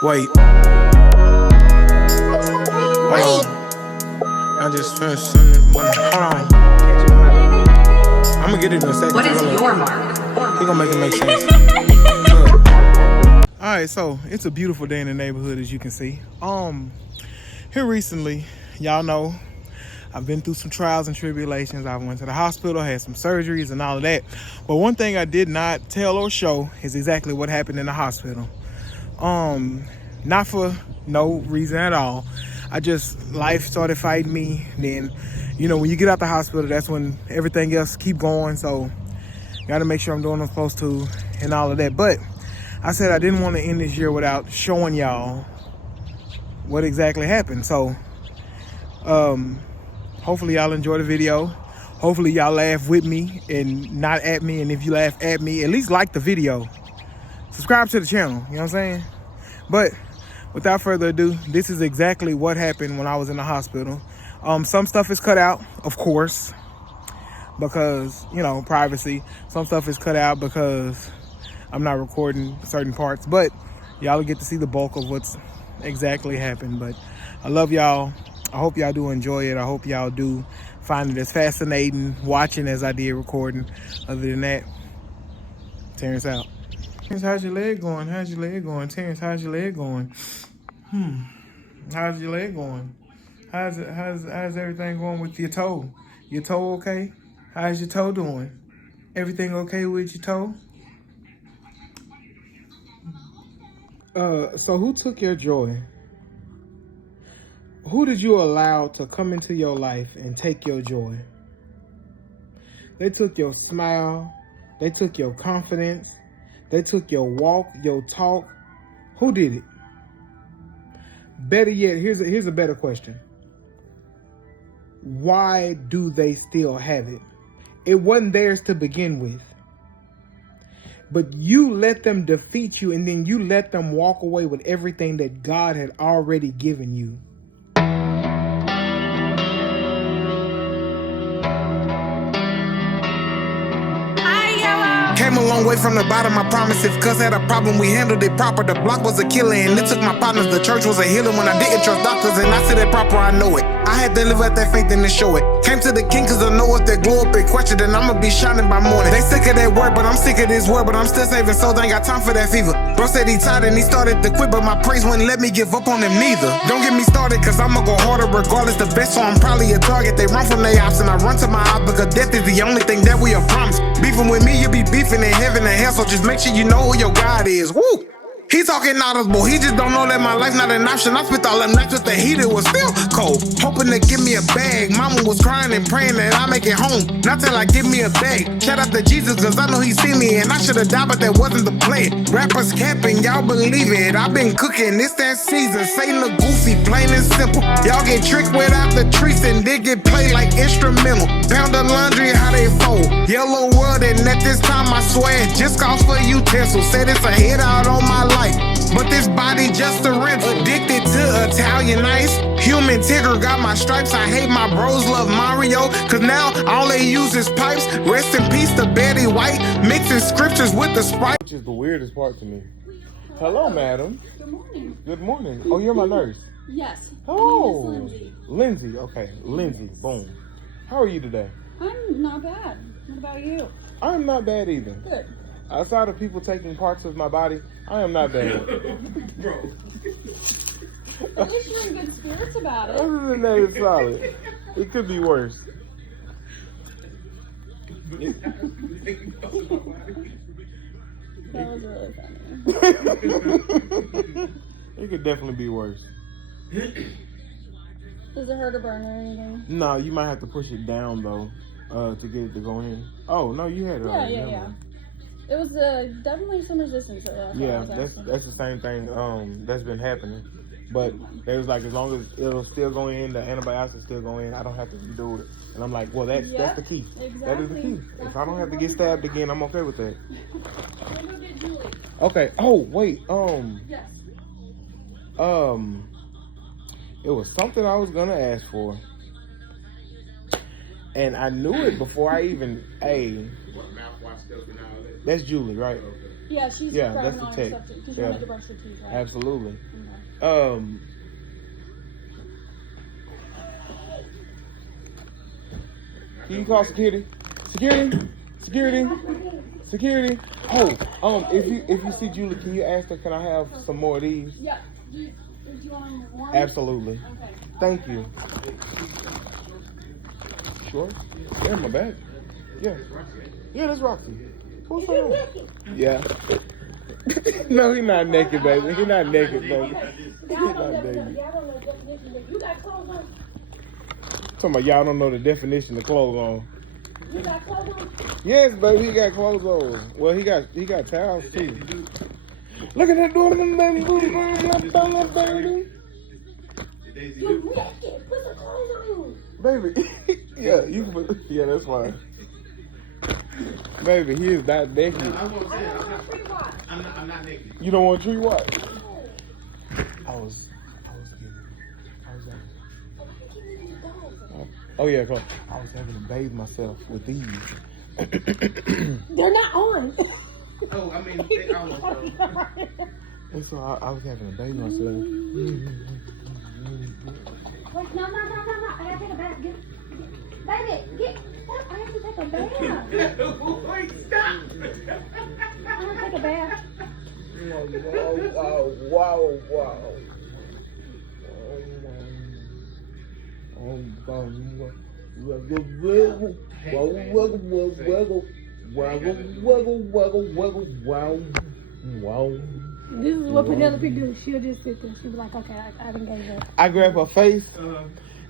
Wait. Hold on. I just finished sending. Hold on. I'm gonna get it in a second. What is your mark? He gonna make it make sense. Alright, so it's a beautiful day in the neighborhood, as you can see. Here recently, y'all know I've been through some trials and tribulations. I went to the hospital, had some surgeries and all of that. But one thing I did not tell or show is exactly what happened in the hospital. Not for no reason at all. Life started fighting me. Then, you know, when you get out the hospital, that's when everything else keep going. So, gotta make sure I'm doing what I'm supposed to and all of that. But I said I didn't want to end this year without showing y'all what exactly happened. So, hopefully y'all enjoy the video. Hopefully y'all laugh with me and not at me. And if you laugh at me, at least like the video. Subscribe to the channel, you know what I'm saying? But without further ado, this is exactly what happened when I was in the hospital. Some stuff is cut out, of course, because, you know, privacy. Some stuff is cut out because I'm not recording certain parts, but y'all will get to see the bulk of what's exactly happened. But I love y'all. I hope y'all do enjoy it. I hope y'all do find it as fascinating watching as I did recording. Other than that, Terrence out. Terrence, how's your leg going? How's your leg going? Terrence, how's your leg going? How's your leg going? How's everything going with your toe? Your toe okay? How's your toe doing? Everything okay with your toe? So who took your joy? Who did you allow to come into your life and take your joy? They took your smile. They took your confidence. They took your walk, your talk. Who did it? Better yet, here's a better question. Why do they still have it? It wasn't theirs to begin with. But you let them defeat you, and then you let them walk away with everything that God had already given you. Came a long way from the bottom, I promise. If cuz had a problem, we handled it proper. The block was a killer and it took my partners. The church was a healer when I didn't trust doctors, and I said it proper, I know it. I had to live out that faith and to show it. Came to the king cause I know if they glow up and question, then I'ma be shining by morning. They sick of that word, but I'm sick of this word. But I'm still saving souls, I ain't got time for that fever. Bro said he tired and he started to quit, but my praise wouldn't let me give up on him neither. Don't get me started cause I'ma go harder regardless. The best, so I'm probably a target. They run from their ops and I run to my op because death is the only thing that we are promised. Beefing with me, you be beefing in heaven and hell, so just make sure you know who your God is. Woo! He talking audible, he just don't know that my life not an option. I spent all them nights with the heat, it was still cold. Hoping to give me a bag, mama was crying and praying that I make it home. Not till I give me a bag. Shout out to Jesus cause I know he see me, and I should've died but that wasn't the plan. Rappers capping, y'all believe it, I've been cooking, it's that season. Satan the goofy, plain and simple. Y'all get tricked without the treats and they get played like instrumental. Pound the laundry, how they fold. Yellow world, and at this time I swear it just calls for utensils. Said it's a hit out on my life, but this body just a rental. Addicted to Italian ice. Human Tigger got my stripes. I hate my bros, love Mario, cause now all they use is pipes. Rest in peace to Betty White, mixing scriptures with the Sprite. Which is the weirdest part to me. Hello, madam. Good morning. Good morning. Oh, you're my nurse. Yes. Oh, My name is Lindsay. Lindsay. Okay, Lindsay. Boom. How are you today? I'm not bad. What about you? I'm not bad either. Good. Outside of people taking parts of my body, I am not bad. Bro. At least you're in good spirits about it. Other than that, it's solid. It could be worse. That was really funny. It could definitely be worse. Does it hurt or burn or anything? No, you might have to push it down though, to get it to go in. Oh no, you had it already. Yeah. It was definitely some resistance. Yeah, that's the same thing that's been happening. But they was like, as long as it'll still go in, the antibiotics still go in, I don't have to redo it. And I'm like, well, that's the key. Exactly. That is the key. If I don't have to get stabbed again, I'm okay with that. We'll go get Julie. Okay. Oh wait. Yes. It was something I was gonna ask for, and I knew it before I even. Hey. What mouthwash stuff and all that? That's Julie, right? Okay. Yeah, she's Yeah, grabbing that's all the her text. stuff too. Because you Yeah. wanted to brush your teeth, right? Absolutely. Okay. Can you call security? Security? Security? Security? Oh, if you see Julie, can you ask her, can I have some more of these? Yeah. Do you want more? Absolutely. Okay. Thank you. Sure. Yeah, my bag. Yeah. Yeah, that's Roxy. What's up? Yeah. No, he's not naked, baby. He's not naked, baby. He's not naked. You got clothes on? Talking about y'all don't know the definition of clothes on. You got clothes on? Yes, baby, he got clothes on. Well, he got towels too. Look at that door, baby. You naked. Put the clothes on. Baby, yeah, you can put, yeah, that's fine. Baby, he is not naked. I'm not naked. You don't want tree watch? Oh yeah, cause I was having to bathe myself with these. They're not on. Oh, I mean, they almost are. And so I was having to bathe myself. Wait, no. I have to take a bath. Baby, I have to take a bath. Wait, stop! I want to take a bath. Wow. This is what Penelope do. She'll just sit there. She'll be like, okay, I done gave up. I grab her face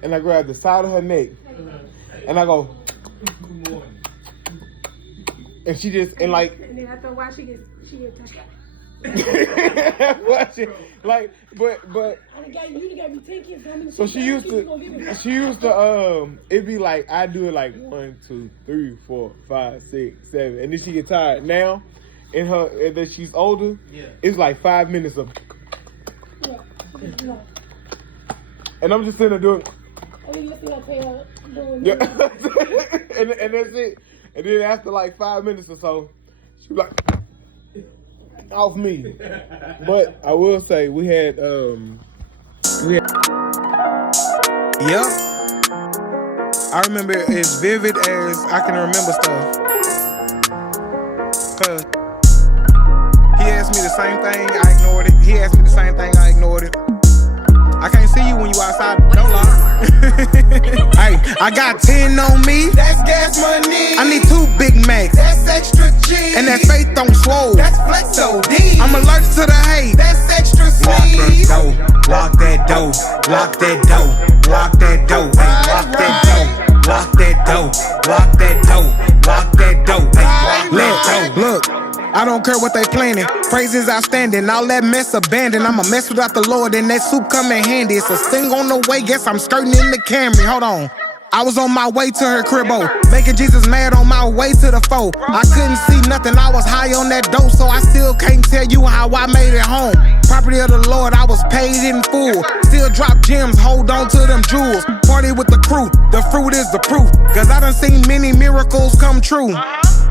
and I grab the side of her neck and I go, and she just, and like, And then after a while, she gets touched. watch it, like, but. You got me 10 kids. So she used to, it'd be like, I do it like 1, 2, 3, 4, 5, 6, 7, and then she get tired. Now, and that she's older, it's like 5 minutes of, and I'm just sitting there doing, yeah, and that's it. And then after like 5 minutes or so, she was like, off me. But I will say we had. Yep. I remember as vivid as I can remember stuff. Cause he asked me the same thing, I ignored it. He asked me the same thing, I ignored it. I can't see you when you outside, don't lie. Hey, I got 10 on me. That's gas money. I need 2 Big Macs. That's extra G. And that faith don't swole. That's flex OD. I'm allergic to the hate. That's extra sweet. Lock that door, lock that door, lock that door, hey, lock that door, lock that door, lock that door, lock that door, hey, let go. Look, I don't care what they planning. Praise is outstanding. All that mess abandoned. I'ma mess without the Lord, and that soup coming handy. It's a sting on the way. Guess I'm skirting in the Camry. Hold on. I was on my way to her cribbo, making Jesus mad on my way to the foe. I couldn't see nothing, I was high on that dope, so I still can't tell you how I made it home. Property of the Lord, I was paid in full. Still drop gems, hold on to them jewels. Party with the crew, the fruit is the proof. Cause I done seen many miracles come true.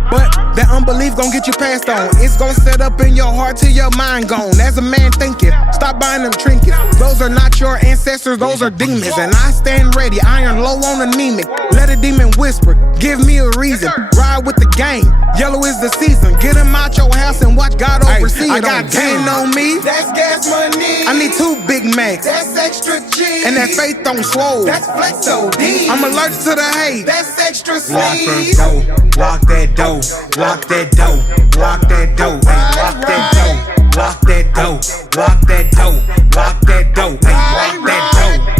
But that unbelief gon' get you passed on. It's gon' set up in your heart till your mind gone. As a man thinking, stop buying them trinkets. Those are not your ancestors, those are demons. And I stand ready, iron low on anemic. Let a demon whisper, give me a reason. Ride with the gang, yellow is the season. Get him out your house and watch God oversee it. I got 10 on me. That's gas money. I need 2 Big Macs. That's extra G. And that faith don't swole. That's flex OD. I'm allergic to the hate. That's extra Lock sweet. that door, lock that door, lock that door, lock that door, hey, lock that door, lock that door, lock that door, lock that door, hey, lock that door.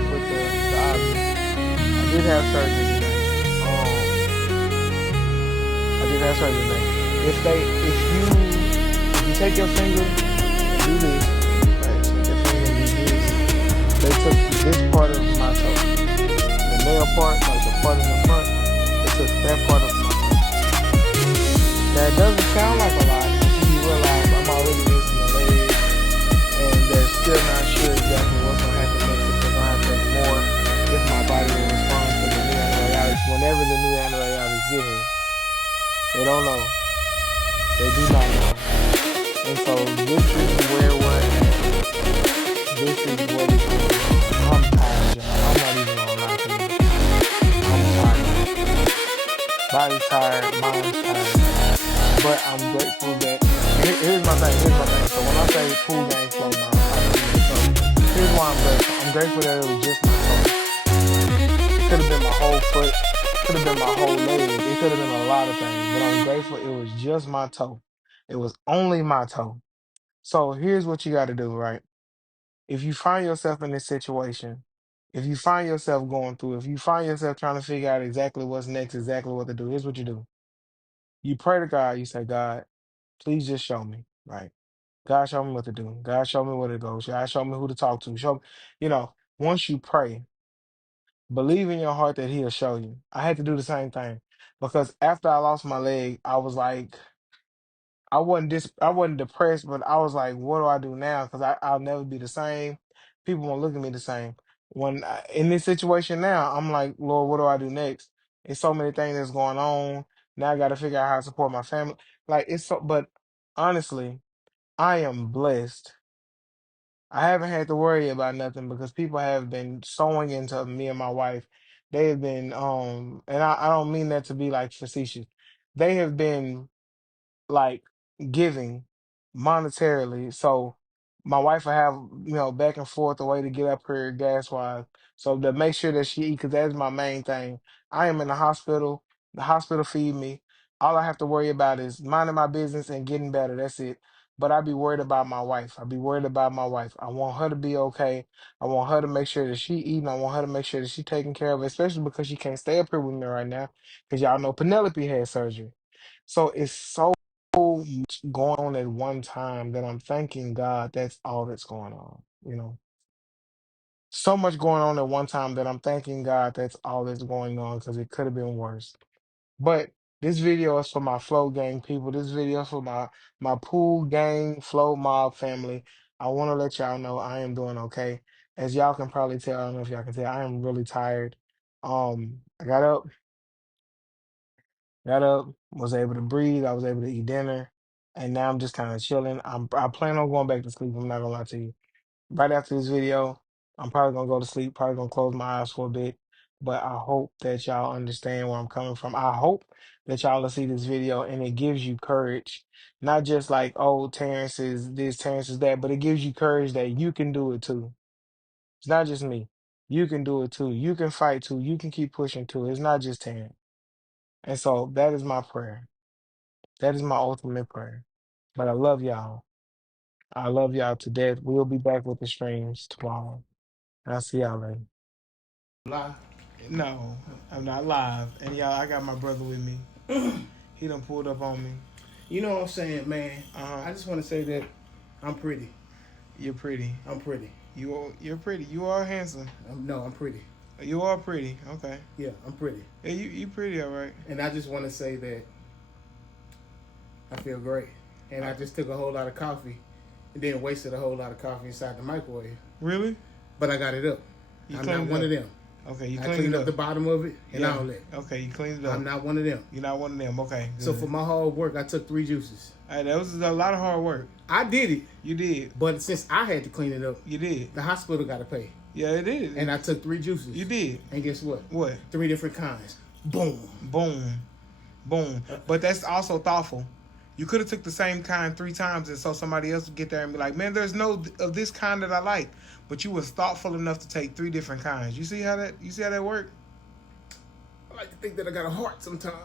off with the obvious. I did have surgery today. I did have surgery today. If you take your finger and do this, right, take your finger and do this, they took this part of my toe. The nail part, like the part in the front, they took that part of my toe. Now it doesn't sound like a lot until you realize I'm already missing a leg and they're still not sure exactly what's gonna happen next, if they're gonna have to take more, if my body will respond to the new antibiotics. Whenever the new antibiotics get here, they don't know. They do not know. And so this is where we're at. This is what it is. I'm tired, y'all. I'm not even gonna lie to you. I'm tired. Body's tired, mind's tired. But I'm grateful that here's my thing. So when I say pool game flow, here's why I'm grateful. I'm grateful that it was just my toe. It could have been my whole foot, could have been my whole leg, it could have been a lot of things, but I'm grateful it was just my toe. It was only my toe. So here's what you got to do, right? If you find yourself in this situation, if you find yourself going through, if you find yourself trying to figure out exactly what's next, exactly what to do, here's what you do. You pray to God, you say, God, please just show me, right? God, show me what to do. God, show me where to go. God, show me who to talk to. Once you pray, believe in your heart that he'll show you. I had to do the same thing because after I lost my leg, I was like, I wasn't depressed, but I was like, what do I do now? Because I'll never be the same. People won't look at me the same. In this situation now, I'm like, Lord, what do I do next? There's so many things that's going on. Now I got to figure out how to support my family. But honestly, I am blessed. I haven't had to worry about nothing because people have been sewing into me and my wife. They have been, and I don't mean that to be like facetious. They have been like giving monetarily. So my wife will have, back and forth a way to get up here gas wise. So to make sure that she eat, because that's my main thing. I am in the hospital feed me. All I have to worry about is minding my business and getting better. That's it. But I be worried about my wife. I be worried about my wife. I want her to be okay. I want her to make sure that she eating. I want her to make sure that she taking care of it, especially because she can't stay up here with me right now. Because y'all know Penelope had surgery. So it's so much going on at one time that I'm thanking God that's all that's going on. So much going on at one time that I'm thanking God that's all that's going on because it could have been worse. But this video is for my flow gang people. This video is for my pool gang flow mob family. I want to let y'all know I am doing okay. As y'all can probably tell, I don't know if y'all can tell, I am really tired. I got up, was able to breathe. I was able to eat dinner, and now I'm just kind of chilling. I plan on going back to sleep. I'm not gonna lie to you. Right after this video, I'm probably gonna go to sleep. Probably gonna close my eyes for a bit. But I hope that y'all understand where I'm coming from. I hope that y'all will see this video and it gives you courage, not just like, oh, Terrence is this, Terrence is that, but it gives you courage that you can do it too. It's not just me. You can do it too. You can fight too. You can keep pushing too. It's not just Terrence. And so that is my prayer. That is my ultimate prayer. But I love y'all. I love y'all to death. We'll be back with the streams tomorrow. And I'll see y'all later. Live. No, I'm not live. And y'all, I got my brother with me. He done pulled up on me. You know what I'm saying, man? I just want to say that I'm pretty. You're pretty. I'm pretty. You're pretty. You are handsome. No, I'm pretty. You are pretty. Okay. Yeah, I'm pretty. Yeah, you pretty, all right. And I just want to say that I feel great. And I just took a whole lot of coffee and then wasted a whole lot of coffee inside the microwave. Really? But I got it up. I'm not one of them. Okay, you I cleaned up the bottom of it and all that. Okay, you cleaned it up. I'm not one of them. You're not one of them. Okay. Good. So for my hard work, I took 3 juices. Hey, that was a lot of hard work. I did it. You did. But since I had to clean it up, You did. the hospital got to pay. Yeah, it did. And I took 3 juices. You did. And guess what? What? 3 different kinds. Boom. Boom. Boom. But that's also thoughtful. You could have took the same kind 3 times and so somebody else would get there and be like, man, there's no of this kind that I like. But you was thoughtful enough to take 3 different kinds. You see how that worked? I like to think that I got a heart sometimes.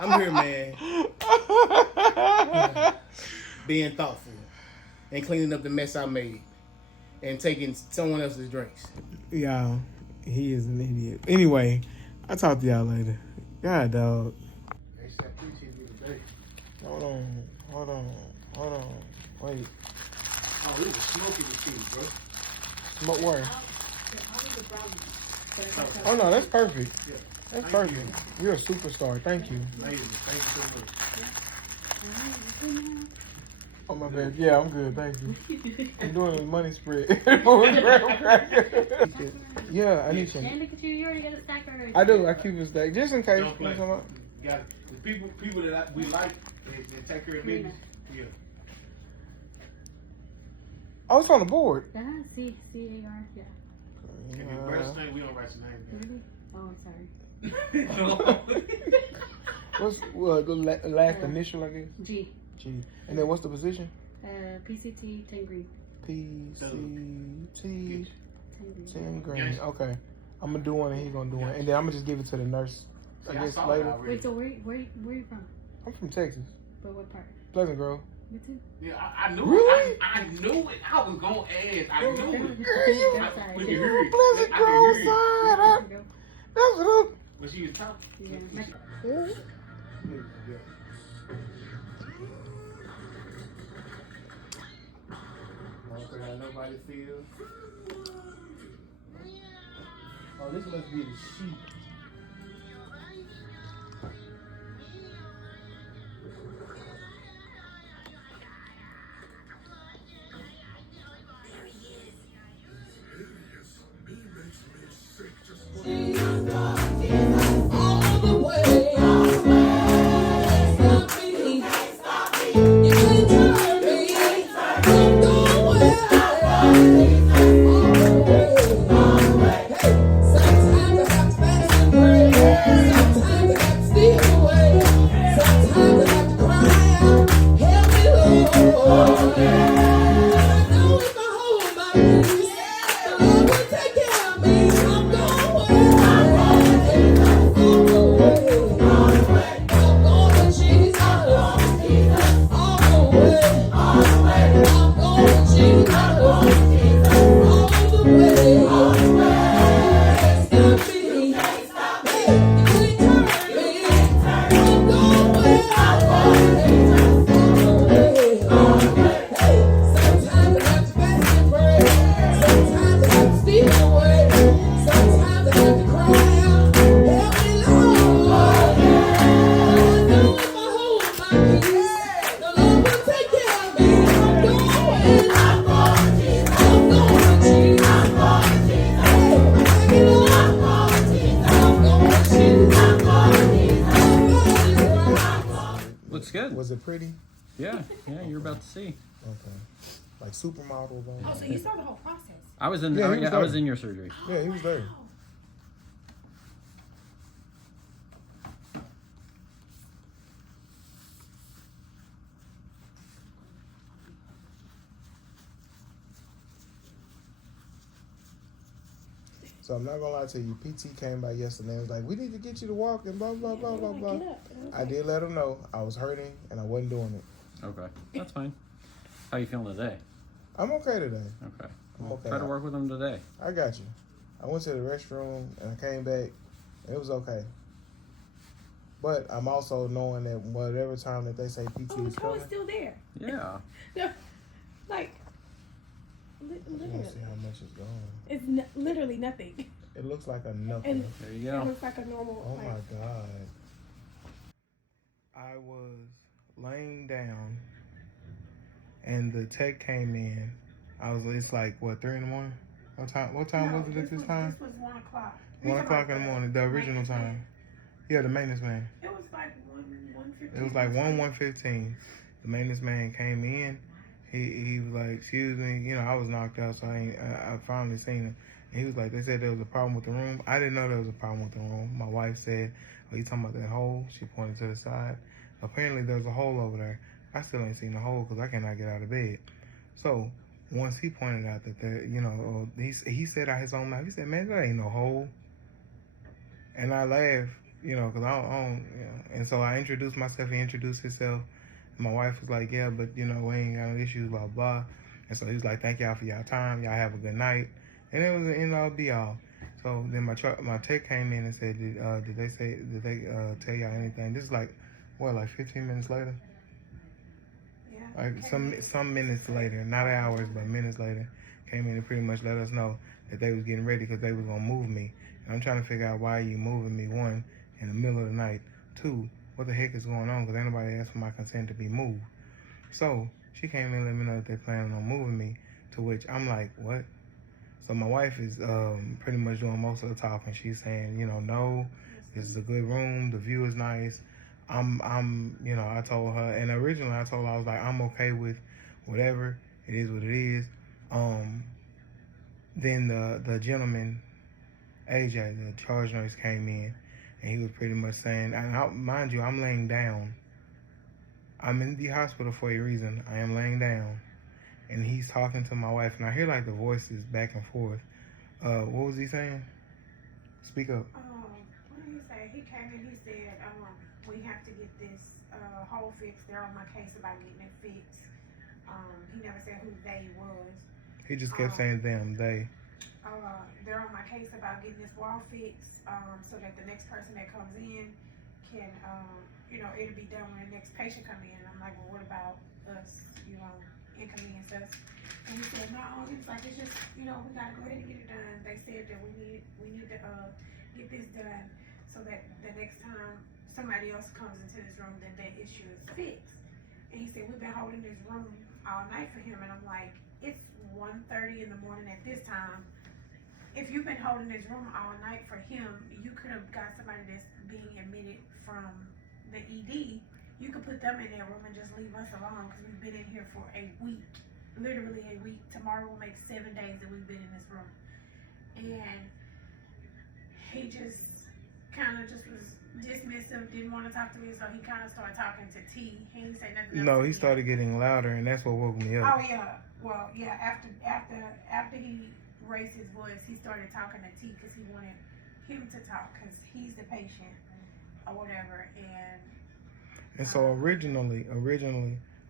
I'm here, man. Being thoughtful. and cleaning up the mess I made and taking someone else's drinks. Y'all, he is an idiot. Anyway, I'll talk to y'all later. God, dog. Hold on. Wait. Oh, it was smoking the cheese, bro. Smoke where? Oh no, that's perfect. Yeah. That's perfect. You're a superstar. Thank you. Amazing. Thank you so much. Oh my bad. Yeah, I'm good. Thank you. I'm doing a money spread. Yeah, I need change. And look at you, you already got a stack already. I do. I keep it stacked just in case. Don't play. Got it. The people that we like, they take care of business. Yeah. Oh, it's on the board. C-A-R, yeah. If you write his name, we don't write his name. Really? Oh, I'm sorry. What's the last initial, I guess? G. G. And then what's the position? PCT 10 green. PCT 10 green. Yes. Okay. I'm gonna do one and he's gonna do one. And then I'm gonna just give it to the nurse, I guess, later. Wait, so where you from? I'm from Texas. But what part? Pleasant Grove. Me too. Yeah, I knew Really? it. I knew it. I was gonna ask. I knew it. Girl, you I from could hear it. Pleasant I could Grove hear it. side. That's what I'm. But she was talking. Yeah. Nobody feels. Oh, this must be the sheep. Looks good. Was it pretty? Yeah, you're about to see. Okay. Like supermodel though. Oh, so you saw the whole process? I was in. Yeah, he was I there. was in your surgery. Yeah, he was there. So I'm not gonna lie to you. PT came by yesterday and was like, "We need to get you to walk and blah blah blah blah blah." I did let him know I was hurting and I wasn't doing it. Okay, that's fine. How you feeling today? I'm okay today. Okay. I'm Well, okay. try to work with him today. I got you. I went to the restroom and I came back. And it was okay. But I'm also knowing that whatever time that they say PT Oh, is the toe coming, is still there. Yeah. Like, I want to literally. see how much is gone. It's literally nothing. It looks like a nothing. And There you it go. looks like a normal. Oh like, my God. I was laying down and the tech came in. It's like, what, 3 in the morning? What time was it at this time? This was 1 o'clock. 1 o'clock in the morning, the original time. Yeah, the maintenance man. It was like 1:15. It was like 1:15. The maintenance man came in. He was like, "Excuse me," you know, I was knocked out, so I finally seen him. And he was like, "They said there was a problem with the room." I didn't know there was a problem with the room. My wife said, "Are you talking about that hole?" She pointed to the side. Apparently, there's a hole over there. I still ain't seen the hole because I cannot get out of bed. So once he pointed out that there, you know, he said out his own mouth, he said, "Man, there ain't no hole." And I laughed, you know, because I don't, you know. And so I introduced myself. He introduced himself. My wife was like, "Yeah, but, you know, we ain't got no issues, blah, blah." And so he was like, thank y'all for y'all time. Y'all have a good night. And it was an end all be all. So then my tech came in and said, did they tell y'all anything? This is like, what, like 15 minutes later? Yeah. Like some minutes later, not hours, but minutes later, came in and pretty much let us know that they was getting ready because they was gonna move me. And I'm trying to figure out why you moving me, one, in the middle of the night, two, what the heck is going on? Because ain't nobody asked for my consent to be moved. So she came in and let me know that they're planning on moving me, to which I'm like, what? So my wife is pretty much doing most of the talking. She's saying, no, this is a good room, the view is nice. I told her, and originally I told her, I was like, I'm okay with whatever, it is what it is. Then the gentleman, AJ, the charge nurse, came in, and he was pretty much saying, and mind you, I'm laying down. I'm in the hospital for a reason. I am laying down. And he's talking to my wife, and I hear like the voices back and forth. What was he saying? Speak up. What did he say? He came in, he said, we have to get this hole fixed. They're on my case about getting it fixed. He never said who they was. He just kept saying them, they. They're on my case about getting this wall fixed, so that the next person that comes in can, it'll be done when the next patient come in. I'm like, well, what about us, inconvenience us? And he said, no, he was like, it's just, we gotta go ahead and get it done. They said that we need to get this done so that the next time somebody else comes into this room, then that issue is fixed. And he said, we've been holding this room all night for him. And I'm like, it's 1:30 in the morning at this time. If you've been holding this room all night for him, you could have got somebody that's being admitted from the ED. You could put them in that room and just leave us alone, because we've been in here for a week, literally a week. Tomorrow will make 7 days that we've been in this room. And he just kind of just was dismissive, didn't want to talk to me, so he kind of started talking to T. He didn't say nothing else. No, he started getting louder, and that's what woke me up. Oh yeah, well yeah. After he raised his voice, he started talking to T because he wanted him to talk because he's the patient or whatever. And so originally,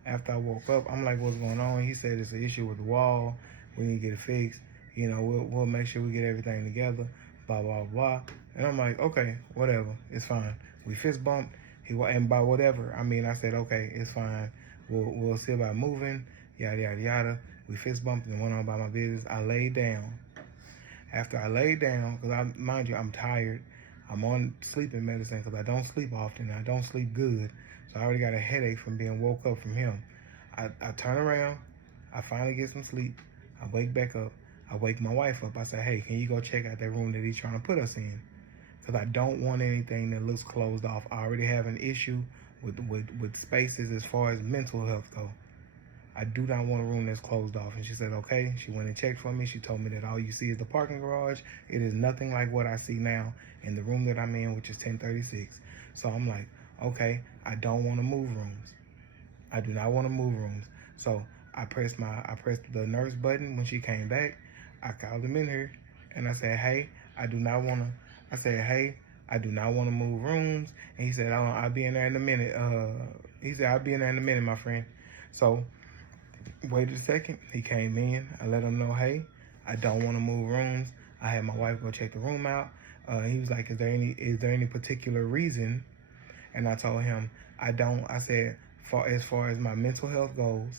after I woke up, I'm like, what's going on? He said it's an issue with the wall. We need to get it fixed. We'll make sure we get everything together. Blah blah blah. And I'm like, okay, whatever, it's fine. We fist bumped. And by whatever, I mean I said, okay, it's fine. We'll see about moving. Yada yada yada. We fist bumped and went on about my business. I laid down. After I laid down, because mind you, I'm tired. I'm on sleeping medicine because I don't sleep often. I don't sleep good. So I already got a headache from being woke up from him. I turn around. I finally get some sleep. I wake back up. I wake my wife up. I say, hey, can you go check out that room that he's trying to put us in? Because I don't want anything that looks closed off. I already have an issue with spaces as far as mental health go. I do not want a room that's closed off. And she said, okay. She went and checked for me. She told me that all you see is the parking garage. It is nothing like what I see now in the room that I'm in, which is 1036. So I'm like, okay, I don't want to move rooms. I do not want to move rooms. So I pressed the nurse button when she came back. I called him in here and I said, hey, I do not want to move rooms. And he said, I'll be in there in a minute. I'll be in there in a minute, my friend. So waited a second. He came in. I let him know, hey, I don't want to move rooms. I had my wife go check the room out. He was like, is there any particular reason? And I told him, I don't. I said, as far as my mental health goes,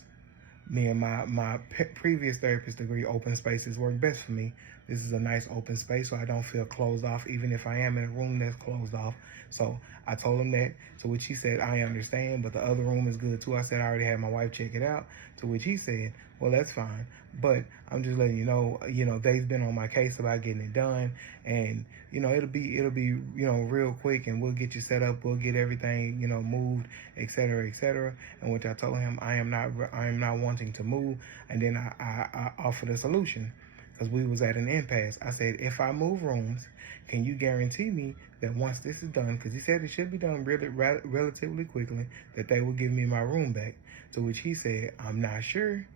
me and my previous therapist degree, open spaces work best for me. This is a nice open space, so I don't feel closed off, even if I am in a room that's closed off. So I told him that, to which he said, I understand, but the other room is good too. I said, I already had my wife check it out, to which he said, well, that's fine, but I'm just letting you know, they've been on my case about getting it done, and, it'll be, real quick, and we'll get you set up, we'll get everything, moved, et cetera, and which I told him, I am not wanting to move, and then I offered a solution, because we was at an impasse. I said, if I move rooms, can you guarantee me that once this is done, because he said it should be done relatively quickly, that they will give me my room back, to which he said, I'm not sure,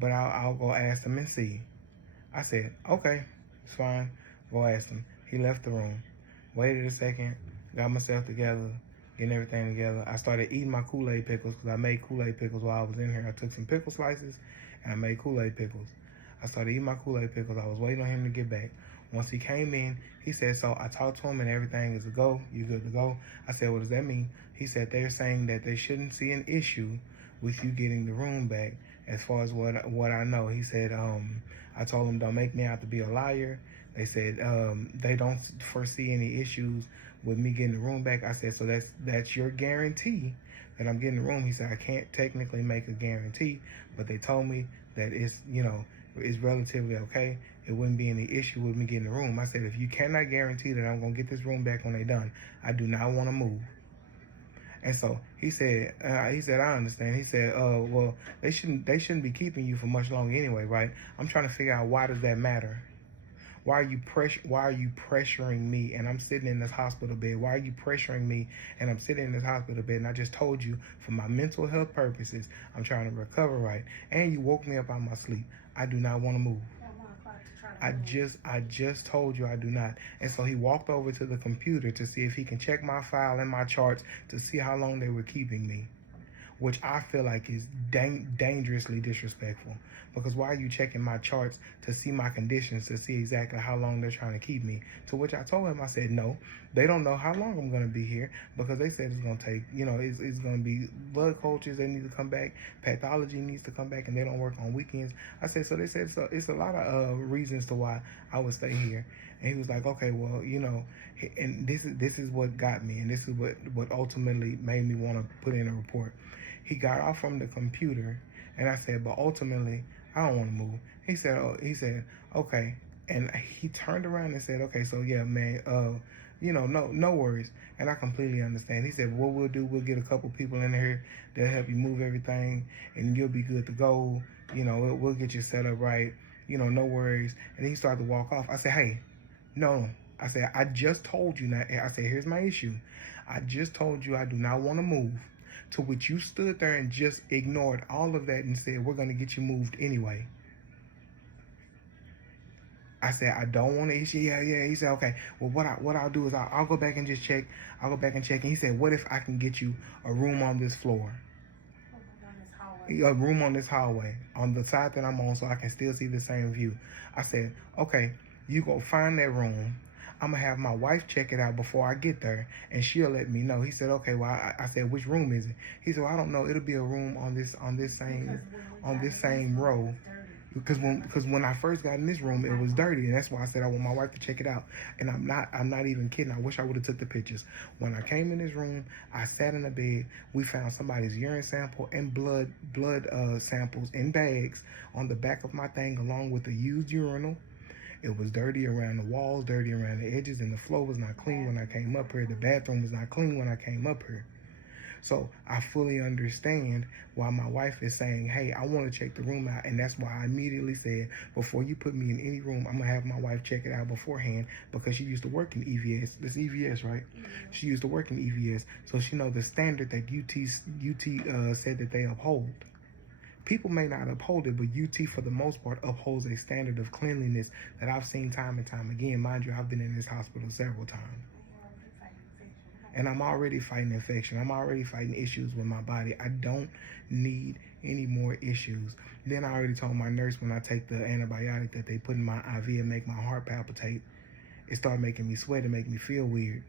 but I'll go ask them and see. I said, okay, it's fine, go ask them. He left the room, waited a second, got myself together, getting everything together. I started eating my Kool-Aid pickles because I made Kool-Aid pickles while I was in here. I took some pickle slices and I made Kool-Aid pickles. I started eating my Kool-Aid pickles. I was waiting on him to get back. Once he came in, he said, so I talked to him and everything is a go. You good to go? I said, what does that mean? He said, they're saying that they shouldn't see an issue with you getting the room back as far as what I know. He said, I told him don't make me out to be a liar. They said they don't foresee any issues with me getting the room back. I said, so that's your guarantee that I'm getting the room. He said, I can't technically make a guarantee, but they told me that it's, you know, it's relatively okay. It wouldn't be any issue with me getting the room. I said, if you cannot guarantee that I'm gonna get this room back when they're done, I do not want to move. And so he said, I understand. He said, well, they shouldn't be keeping you for much longer anyway, right? I'm trying to figure out, why does that matter? Why are you pressuring me and I'm sitting in this hospital bed? Why are you pressuring me and I'm sitting in this hospital bed? And I just told you, for my mental health purposes, I'm trying to recover, right? And you woke me up out of my sleep. I do not want to move. I just told you I do not. And so he walked over to the computer to see if he can check my file and my charts to see how long they were keeping me, which I feel like is dangerously disrespectful. Because why are you checking my charts to see my conditions, to see exactly how long they're trying to keep me? To which I told him, I said, no, they don't know how long I'm going to be here, because they said it's going to take, you know, it's going to be blood cultures, they need to come back, pathology needs to come back, and they don't work on weekends. I said, so they said, so it's a lot of reasons to why I would stay here. And he was like, okay, well, you know, and this is what got me, and this is what ultimately made me want to put in a report. He got off from the computer, and I said, but ultimately, I don't want to move. He said, okay. And he turned around and said, okay, so yeah, man, you know, no worries. And I completely understand. He said, what we'll do, we'll get a couple people in here that'll help you move everything, and you'll be good to go. You know, we'll get you set up right. You know, no worries. And he started to walk off. I said, hey, no. I said, I just told you that. I said, here's my issue. I just told you I do not want to move. To which you stood there and just ignored all of that and said, we're going to get you moved anyway. I said, I don't want to issue. Yeah. He said, okay, well, what I'll do is I'll go back and just check. I'll go back and check. And he said, what if I can get you a room on this floor? A room on this hallway, on the side that I'm on, so I can still see the same view. I said, okay, you go find that room. I'm going to have my wife check it out before I get there, and she'll let me know. He said, okay, well, I said, which room is it? He said, well, I don't know. It'll be a room on this same row. Because when I first got in this room, it was dirty, and that's why I said I want my wife to check it out. And I'm not even kidding. I wish I would have took the pictures. When I came in this room, I sat in the bed. We found somebody's urine sample and blood samples in bags on the back of my thing, along with a used urinal. It was dirty around the walls, dirty around the edges, and the floor was not clean when I came up here. The bathroom was not clean when I came up here. So I fully understand why my wife is saying, hey, I want to check the room out. And that's why I immediately said, before you put me in any room, I'm going to have my wife check it out beforehand, because she used to work in EVS. This EVS, right? She used to work in EVS. So she knows the standard that UT said that they uphold. People may not uphold it, but UT, for the most part, upholds a standard of cleanliness that I've seen time and time again. Mind you, I've been in this hospital several times. And I'm already fighting infection. I'm already fighting issues with my body. I don't need any more issues. Then I already told my nurse, when I take the antibiotic that they put in my IV and make my heart palpitate, it started making me sweat and make me feel weird.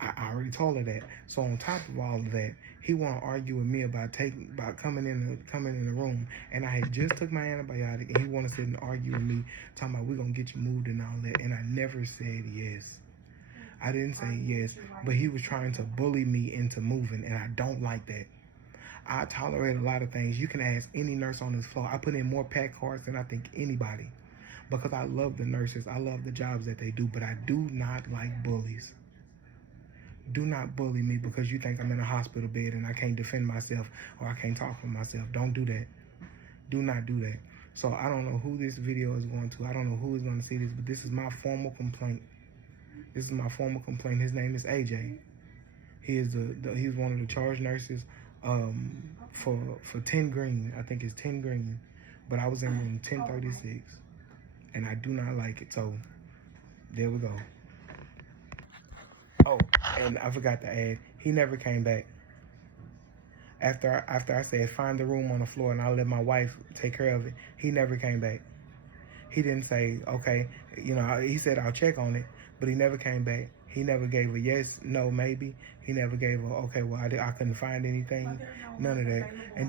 I already told her that. So on top of all of that, he want to argue with me about coming in the room, and I had just took my antibiotic, and he want to sit and argue with me, talking about we're gonna get you moved and all that, and I never said yes. I didn't say yes, but he was trying to bully me into moving, and I don't like that. I tolerate a lot of things. You can ask any nurse on this floor. I put in more PAC cards than I think anybody, because I love the nurses. I love the jobs that they do, but I do not like bullies. Do not bully me because you think I'm in a hospital bed and I can't defend myself or I can't talk for myself. Don't do that. Do not do that. So I don't know who this video is going to. I don't know who is going to see this, but this is my formal complaint. This is my formal complaint. His name is AJ. He is he's one of the charge nurses for 10 Green. I think it's 10 Green. But I was in room 1036 and I do not like it. So there we go. Oh, and I forgot to add, he never came back. After I said find the room on the floor and I'll let my wife take care of it, he never came back. He didn't say, okay, he said I'll check on it, but he never came back. He never gave a yes, no, maybe. He never gave a, okay, well, I couldn't find anything, none of that. And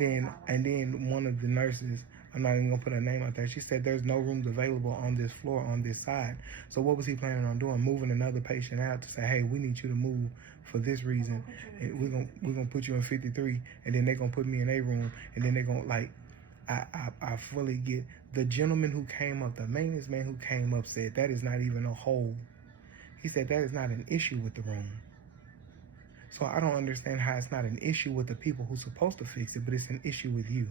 then one of the nurses, I'm not even gonna put her name out there, she said there's no rooms available on this floor, on this side. So what was he planning on doing? Moving another patient out to say, hey, we need you to move for this reason. And we're gonna put you in 53, and then they're gonna put me in a room, and then they're gonna like, I fully get. The gentleman who came up, the maintenance man who came up said that is not even a hole. He said that is not an issue with the room. So I don't understand how it's not an issue with the people who's supposed to fix it, but it's an issue with you.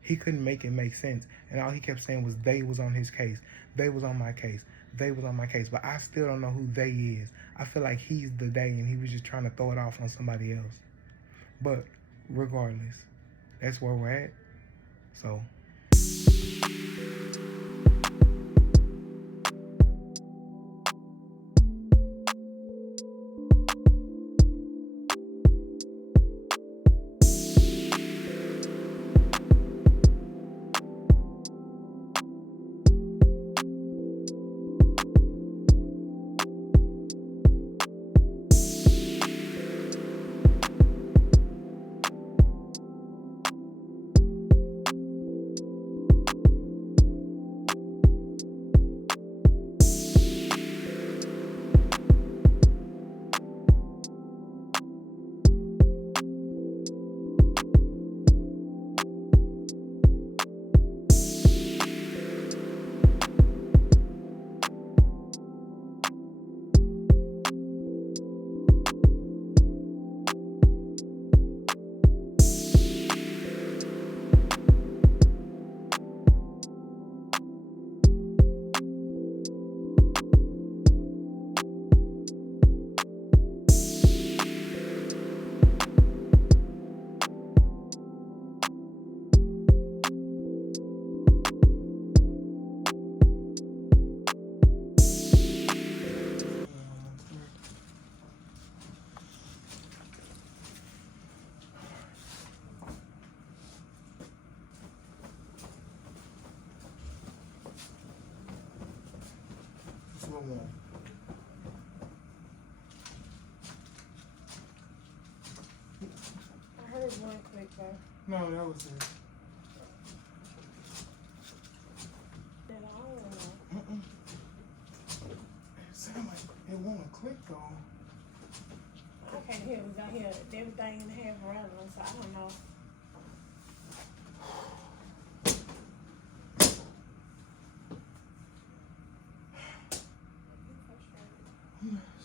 He couldn't make it make sense. And all he kept saying was they was on his case. They was on my case. They was on my case. But I still don't know who they is. I feel like he's the they and he was just trying to throw it off on somebody else. But regardless, that's where we're at. So. I heard one click though. No, that was it. Then I don't know. It sounded like it won't click though. I can't hear. We got here everything in the half rattling, so I don't know.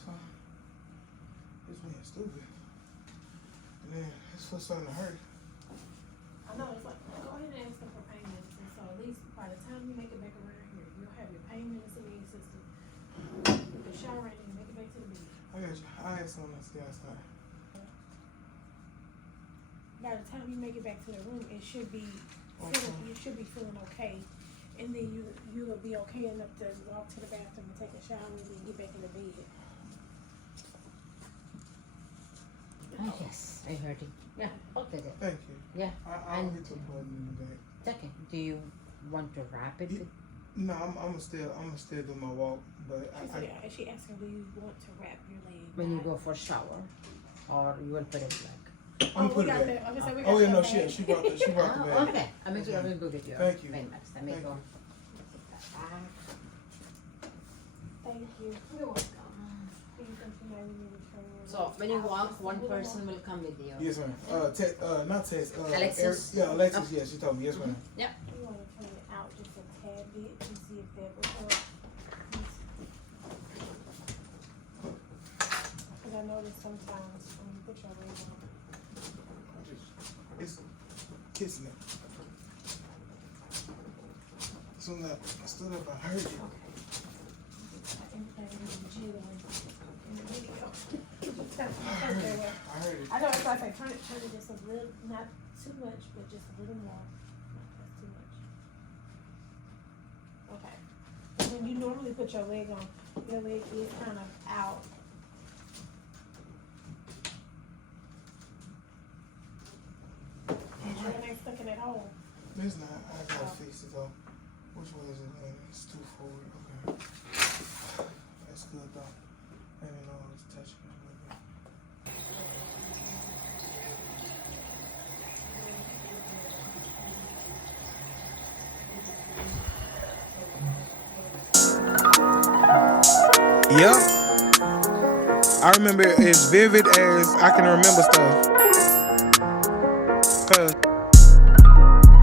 So, it's being stupid. And then his foot's starting to hurt. I know, it's like, go ahead and ask them for pain medicine, so at least by the time you make it back around here, you'll have your pain medicine in your system. You can shower and make it back to the bed. I got you. I had someone to stay outside. By the time you make it back to the room, it should be you should be feeling okay. And then you will be okay enough to walk to the bathroom and take a shower and then get back in the bed. Oh, yes, I heard it. Yeah, okay then. Thank you. Yeah. I'll get to the button in the back. It's okay. Do you want to wrap it? No, I'm still do my walk, but She asking, do you want to wrap your leg? When you go for a shower, or you will put it back? I'm putting it back. Oh yeah, no, she brought the bag. Okay, I will go with you. Thank you. Very nice. Let me Thank go. you. Thank you. You're welcome. So when you walk, one person will come with you. Yes, ma'am. Not Tess. Alexis? Yeah, Alexis. Yeah, she told me. Yes, ma'am. Yeah. You want to turn it out just a tad bit and see if that will help. Because I notice sometimes when you put your leg on. It's kissing it. As soon as I stood up, I heard it. Everything is jiggling in the video. I heard it. I know, that's why I say turn it just a little, not too much, but just a little more. That's too much. Okay. When you normally put your leg on, your leg is kind of out. It's not. I gotta fix it though. Which way is it? It's too forward. Okay. That's good though. I didn't know I was touching it a little bit. Yep. I remember as vivid as I can remember stuff. Cause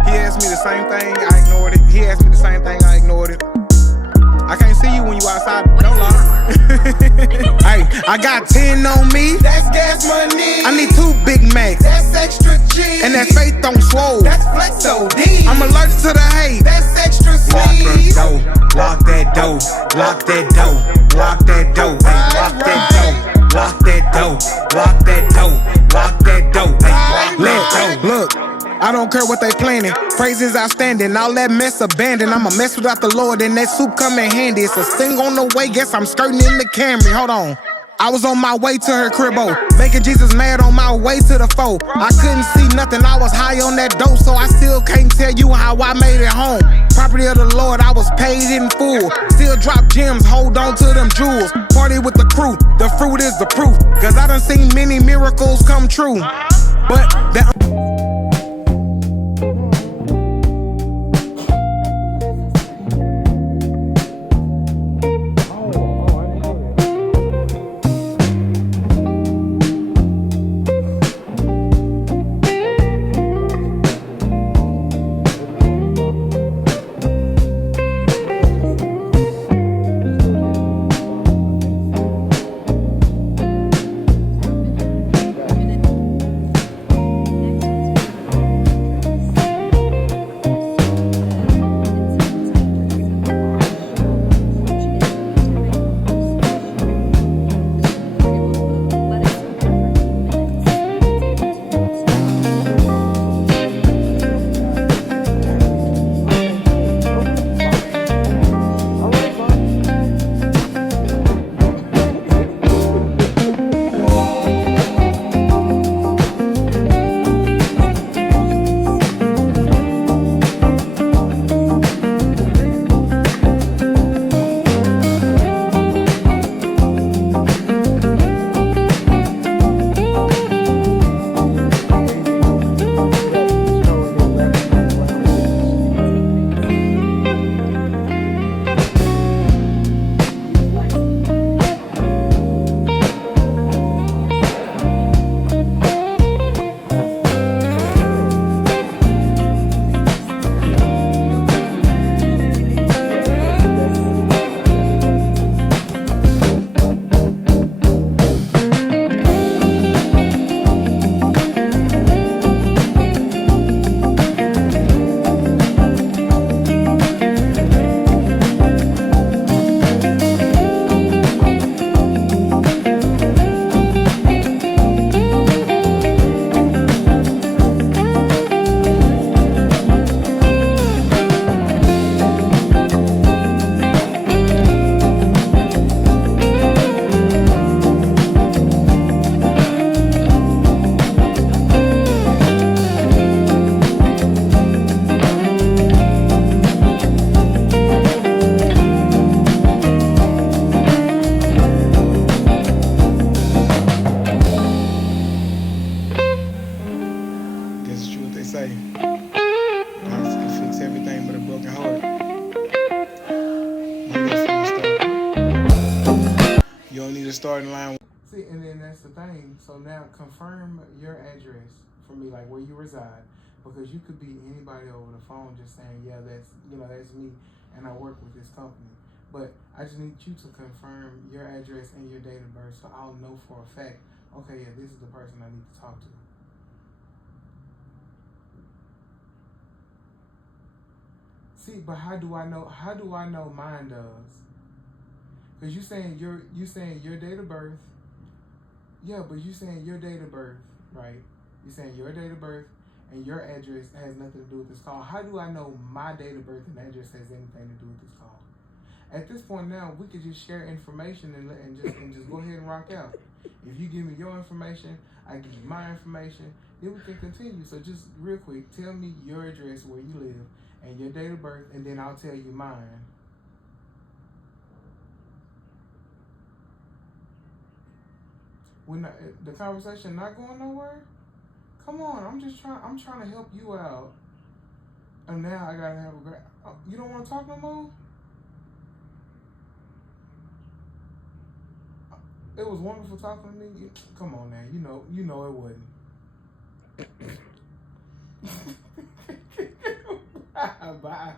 he asked me the same thing, I ignored it. He asked me the same thing, I ignored it. I can't see you when you outside, don't lie. Hey, I got 10 on me. That's gas money. I need 2 Big Macs. That's extra G. And that faith on swole. That's flex OD. I'm allergic to the hate. That's extra sneeze. Lock that door, lock that door, lock that door, lock that door, lock that door, lock that door, lock that door, let go. Look, I don't care what they planning. Praise is outstanding. All that mess abandoned. I'ma mess without the Lord, and that soup come in handy. It's a sting on the way. Guess I'm skirting in the Camry. Hold on. I was on my way to her cribbo, making Jesus mad on my way to the foe. I couldn't see nothing, I was high on that dope, so I still can't tell you how I made it home. Property of the Lord, I was paid in full. Still drop gems, hold on to them jewels. Party with the crew, the fruit is the proof. Cause I done seen many miracles come true. But that starting line. See, and then that's the thing. So now confirm your address for me, like where you reside, because you could be anybody over the phone just saying, yeah, that's me, and I work with this company. But I just need you to confirm your address and your date of birth, so I'll know for a fact, okay, yeah, this is the person I need to talk to. See, but how do I know? How do I know mine does? Because you saying your date of birth. Yeah, but you saying your date of birth, right? You saying your date of birth and your address has nothing to do with this call. How do I know my date of birth and address has anything to do with this call? At this point now, we could just share information and just go ahead and rock out. If you give me your information, I give you my information. then we can continue. So just real quick, tell me your address where you live and your date of birth, and then I'll tell you mine. The conversation not going nowhere? Come on, I'm trying to help you out. And now I gotta have a great, you don't want to talk no more? It was wonderful talking to me. Come on now, you know it wasn't. Bye.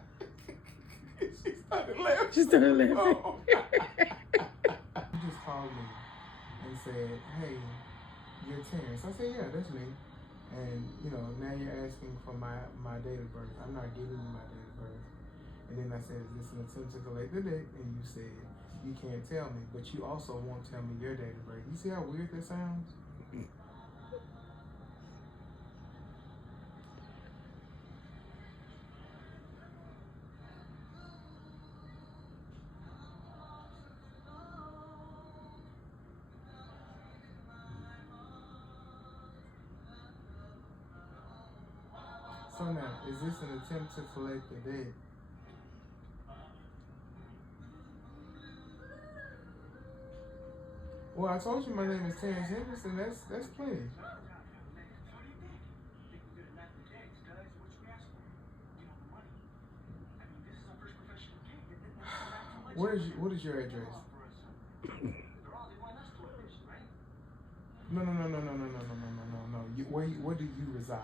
She started laughing. Oh. He just called me and said, "Hey, you're Terrence." I said, "Yeah, that's me." And now you're asking for my date of birth. I'm not giving you my date of birth. And then I said, "Is this an attempt to collect the date?" And you said, "You can't tell me, but you also won't tell me your date of birth." You see how weird that sounds? So now, is this an attempt to collect the debt? Well, I told you my name is Terrence Henderson. That's plenty. What is your address? No. Where do you reside?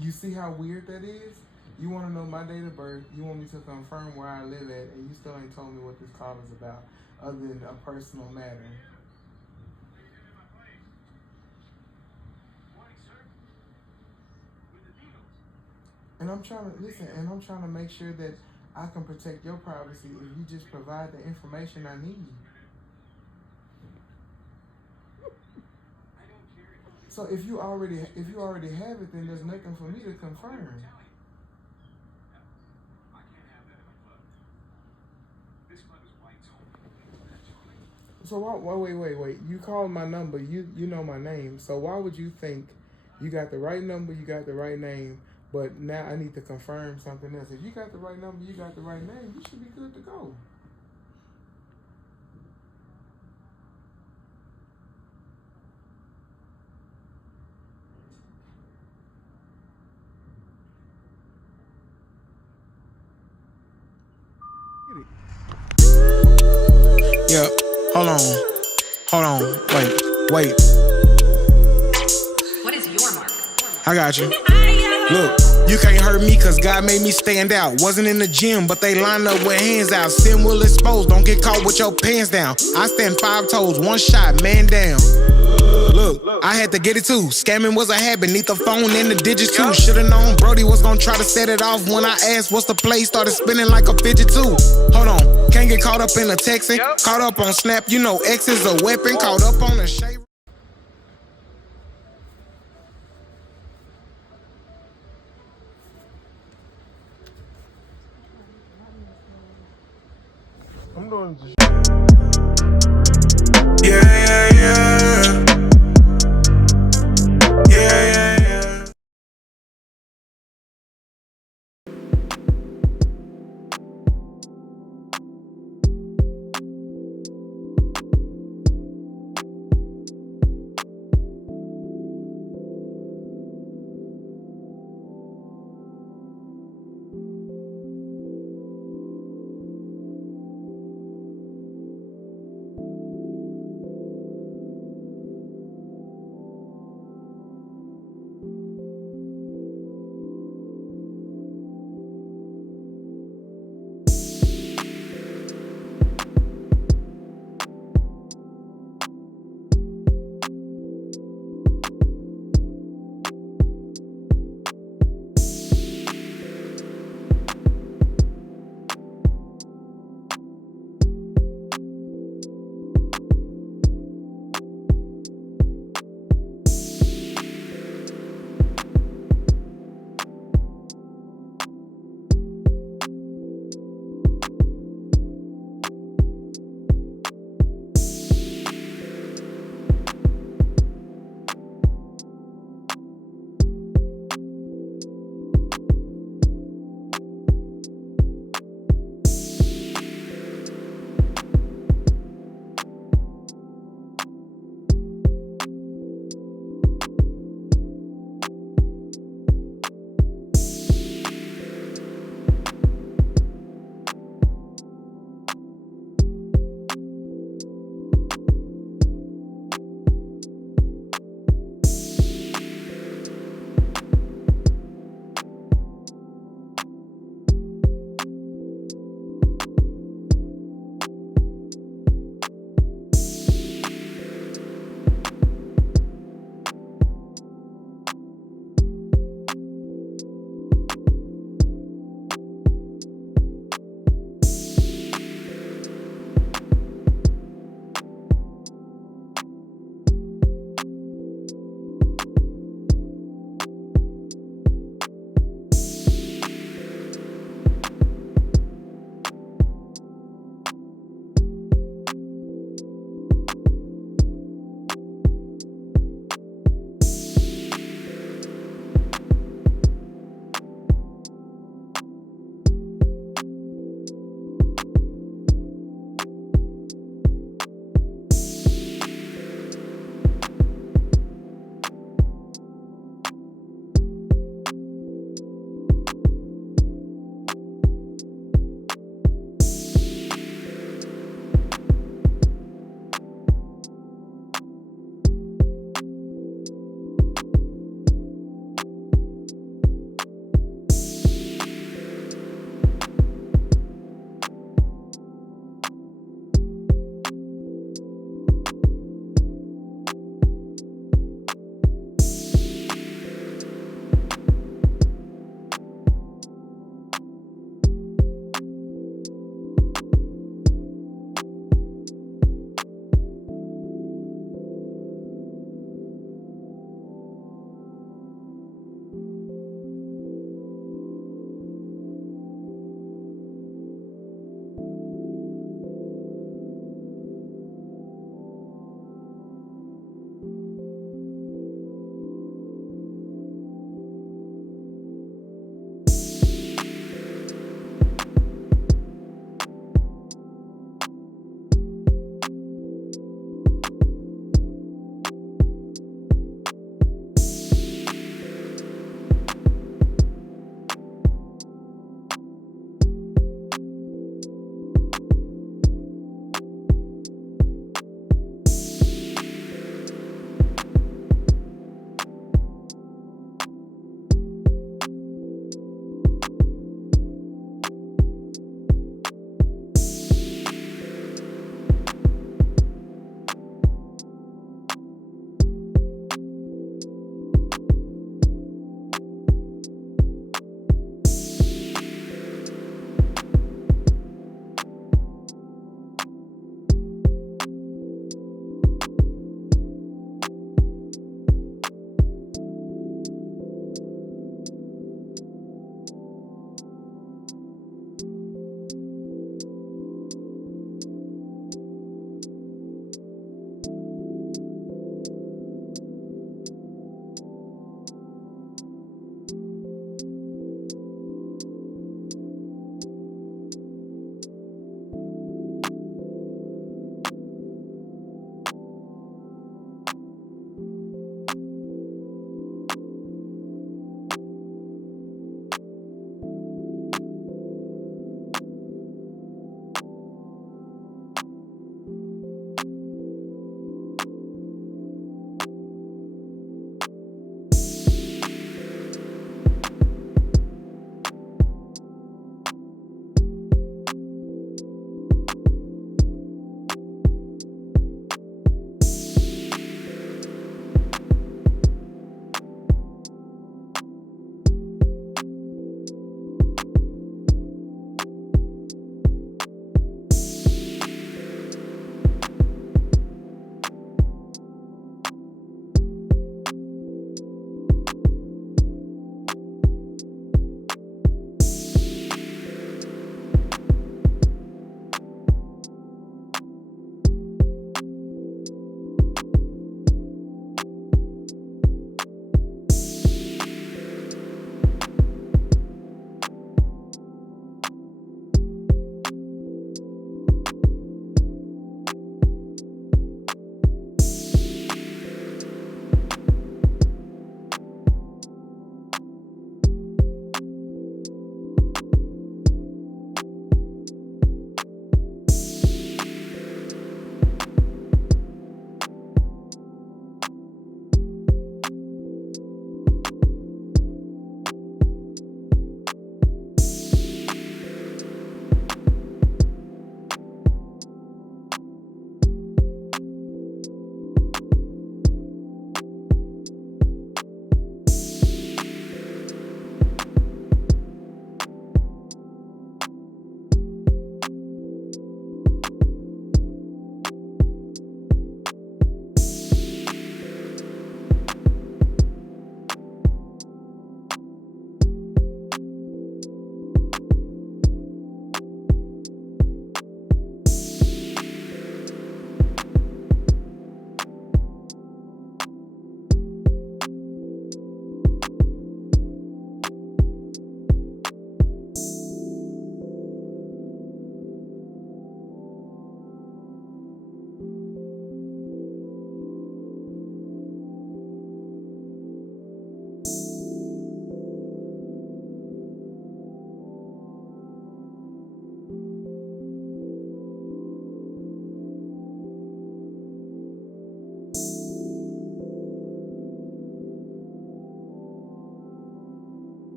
You see how weird that is? You want to know my date of birth, you want me to confirm where I live at, and you still ain't told me what this call is about, other than a personal matter. And I'm trying to make sure that I can protect your privacy if you just provide the information I need. So if you already have it, then there's nothing for me to confirm. So wait. You called my number. You know my name. So why would you think you got the right number, you got the right name, but now I need to confirm something else? If you got the right number, you got the right name, you should be good to go. Yeah, hold on, wait. What is your mark? I got you. Look, you can't hurt me cause God made me stand out. Wasn't in the gym, but they lined up with hands out. Sin will expose, don't get caught with your pants down. I stand 5 toes, 1 shot, man down. Look, I had to get it too. Scamming was a habit, need the phone and the digits too. Should've known Brody was gonna try to set it off. When I asked what's the play, started spinning like a fidget too. Hold on, can't get caught up in the texting. Caught up on Snap, X is a weapon. Caught up on the shade. I'm doing